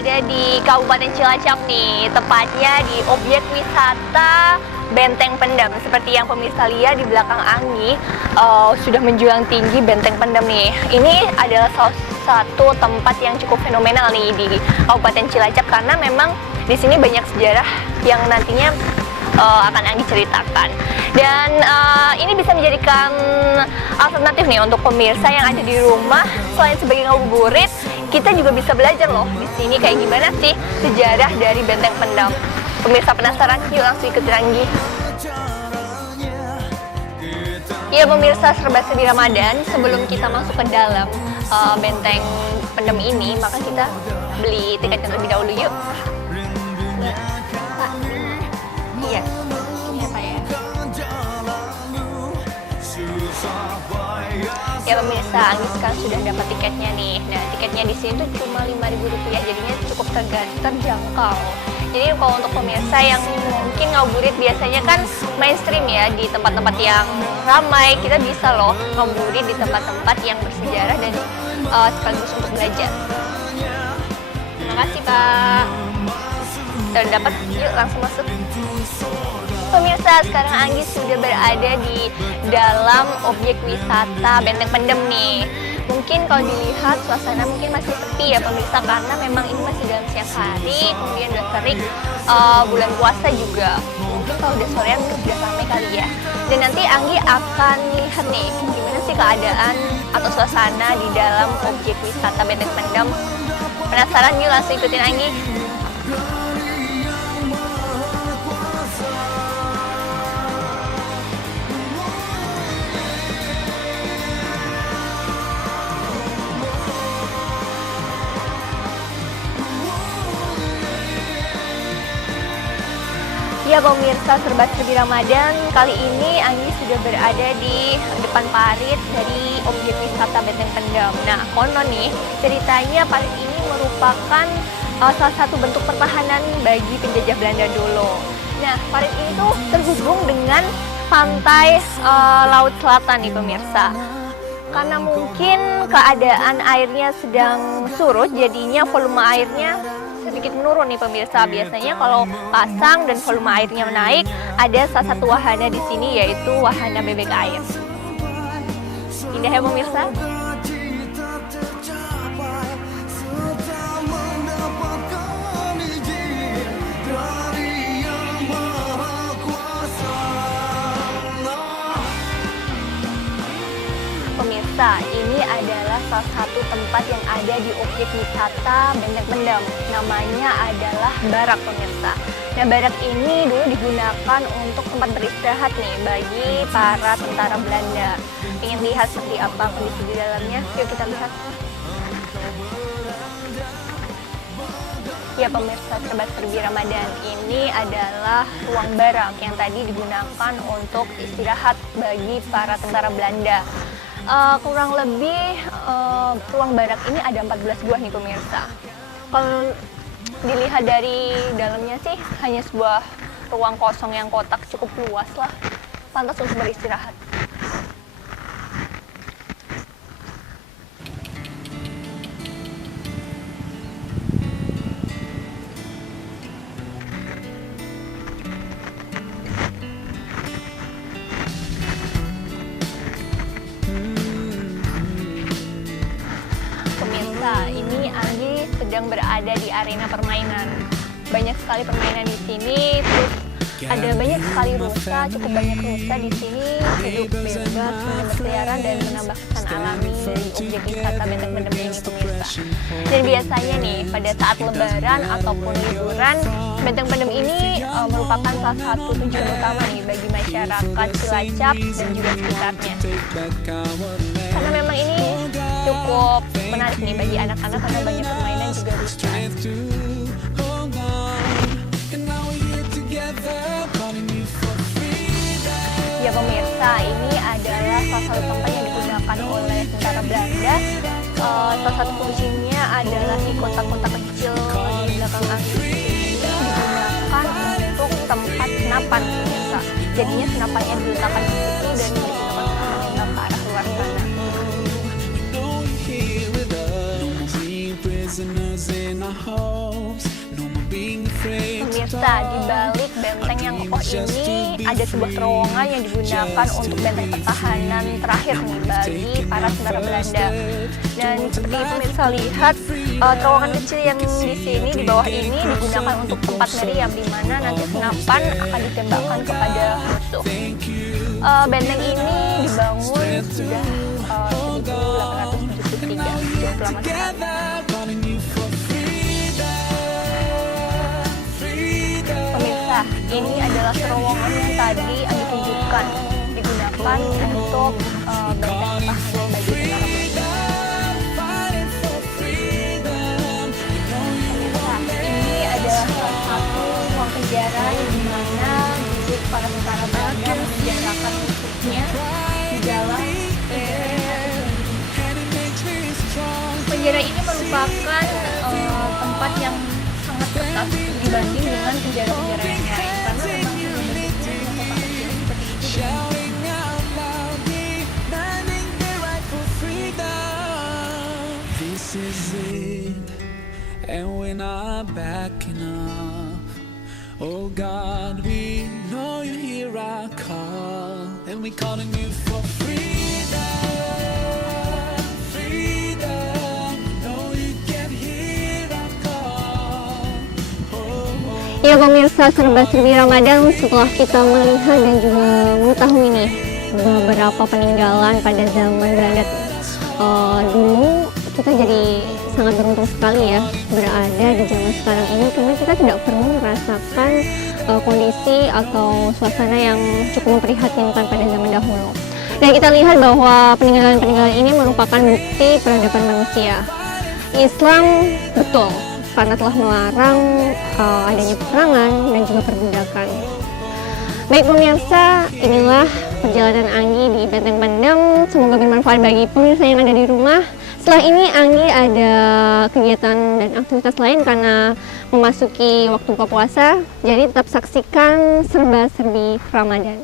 berada di Kabupaten Cilacap nih, tepatnya di objek wisata Benteng Pendem. Seperti yang pemirsa lihat di belakang Anggi, sudah menjulang tinggi Benteng Pendem nih. Ini adalah salah satu tempat yang cukup fenomenal nih di Kabupaten Cilacap karena memang di sini banyak sejarah yang nantinya akan Anggi ceritakan. Dan ini bisa menjadikan alternatif nih untuk pemirsa yang ada di rumah. Selain sebagai ngabuburit, kita juga bisa belajar loh di sini kayak gimana sih sejarah dari Benteng Pendem. Pemirsa penasaran? Yuk langsung ikutin Anggi. Ya pemirsa serba-serbi Ramadan, sebelum kita masuk ke dalam Benteng Pendem ini, maka kita beli tiketnya terlebih dahulu yuk. Pak, iya, ini apa ya? Ya pemirsa, Anggi sekarang sudah dapat tiketnya nih. Nah, tiketnya di sini tuh cuma Rp5.000, jadinya cukup terjangkau. Jadi kalau untuk pemirsa yang mungkin ngabuburit biasanya kan mainstream ya di tempat-tempat yang ramai, kita bisa loh ngabuburit di tempat-tempat yang bersejarah dan sekaligus untuk belajar. Terima kasih Pak. Sudah dapat, yuk langsung masuk. Pemirsa, sekarang Anggi sudah berada di dalam objek wisata Benteng Pendem nih. Mungkin kalau dilihat suasana mungkin masih sepi ya pemirsa, karena memang ini masih dalam siang hari, kemudian udah terik bulan puasa juga. Mungkin kalau udah sorean mungkin sudah ramai kali ya. Dan nanti Anggi akan lihat nih gimana sih keadaan atau suasana di dalam objek wisata Benteng Pendem. Penasaran? Yuk langsung ikutin Anggi. Ya pemirsa serba-serbi Ramadan, kali ini Anggi sudah berada di depan parit dari objek wisata Benteng Pendem. Nah, konon nih ceritanya parit ini merupakan salah satu bentuk pertahanan bagi penjajah Belanda dulu. Nah, parit ini tuh terhubung dengan pantai Laut Selatan nih pemirsa. Karena mungkin keadaan airnya sedang surut, jadinya volume airnya sedikit menurun nih pemirsa. Biasanya kalau pasang dan volume airnya naik, ada salah satu wahana di sini yaitu wahana bebek air. Indah ya pemirsa. Pemirsa, ini adalah salah satu tempat yang ada di objek wisata Benteng Pendem. Namanya adalah barak pemirsa. Nah, barak ini dulu digunakan untuk tempat beristirahat nih bagi para tentara Belanda. Ingin lihat seperti apa kondisi di dalamnya? Yuk kita lihat. Ya pemirsa serba-serbi Ramadan, ini adalah ruang barak yang tadi digunakan untuk istirahat bagi para tentara Belanda. Kurang lebih ruang barak ini ada 14 buah nih pemirsa. Kalau dilihat dari dalamnya sih hanya sebuah ruang kosong yang kotak, cukup luas lah, pantas untuk beristirahat. Ini Anggi sedang berada di arena permainan. Banyak sekali permainan di sini, terus ada banyak sekali rusa, cukup banyak rusa di sini hidup bebas, berkeliaran dan menambah kesan alami dari objek wisata Benteng Pendem ini pemirsa. Dan biasanya nih pada saat lebaran ataupun liburan, Benteng Pendem ini merupakan salah satu tujuan utama nih bagi masyarakat Cilacap dan juga sekitarnya. Karena memang ini cukup menarik nih bagi anak-anak karena banyak permainan juga rusa. Ya pemirsa, ini adalah salah satu tempat yang digunakan oleh tentara Belanda. Salah satu fungsinya adalah di kotak-kotak kecil di belakang Anggi ini digunakan untuk tempat senapan pemirsa. Jadinya senapannya diletakkan di situ dan digunakan untuk menembak ke arah luar sana. Prisoners in a hole. pemirsa, di balik benteng yang kokoh ini ada sebuah terowongan yang digunakan untuk benteng pertahanan terakhir nih bagi para tentara Belanda. Dan seperti pemirsa lihat, terowongan kecil yang di sini di bawah ini digunakan untuk tempat meriam di mana nanti senapan akan ditembakkan kepada musuh. Benteng ini dibangun sudah 1873, cukup lama sekali. Pemirsa, ini adalah terowongan yang tadi Andi tunjukkan digunakan untuk benteng pertahanan bagi tentara Belanda. Pemirsa, ini adalah salah satu ruang penjara di mana para tentara Belanda menjarakan musuhnya di dalam penjara ini merupakan tempat yang sangat ketat dibanding dengan penjara-penjara yang lain karena memang This is it, and we're not backing up. Oh God, we know you hear our call, and we calling you for freedom, freedom. Know you can hear our call. Ya pemirsa, serba-serbi Ramadan setelah kita melihat dan juga mengetahui nih beberapa peninggalan pada zaman Belanda dulu, kita jadi sangat beruntung sekali ya berada di zaman sekarang ini karena kita tidak perlu merasakan kondisi atau suasana yang cukup memprihatinkan pada zaman dahulu. Dan kita lihat bahwa peninggalan-peninggalan ini merupakan bukti peradaban manusia. Islam betul karena telah melarang adanya peperangan dan juga perbudakan. Baik pemirsa, inilah perjalanan Anggi di Benteng Pendem. Semoga bermanfaat bagi pemirsa yang ada di rumah. Setelah ini Anggi ada kegiatan dan aktivitas lain karena memasuki waktu buka puasa. Jadi tetap saksikan serba-serbi Ramadan.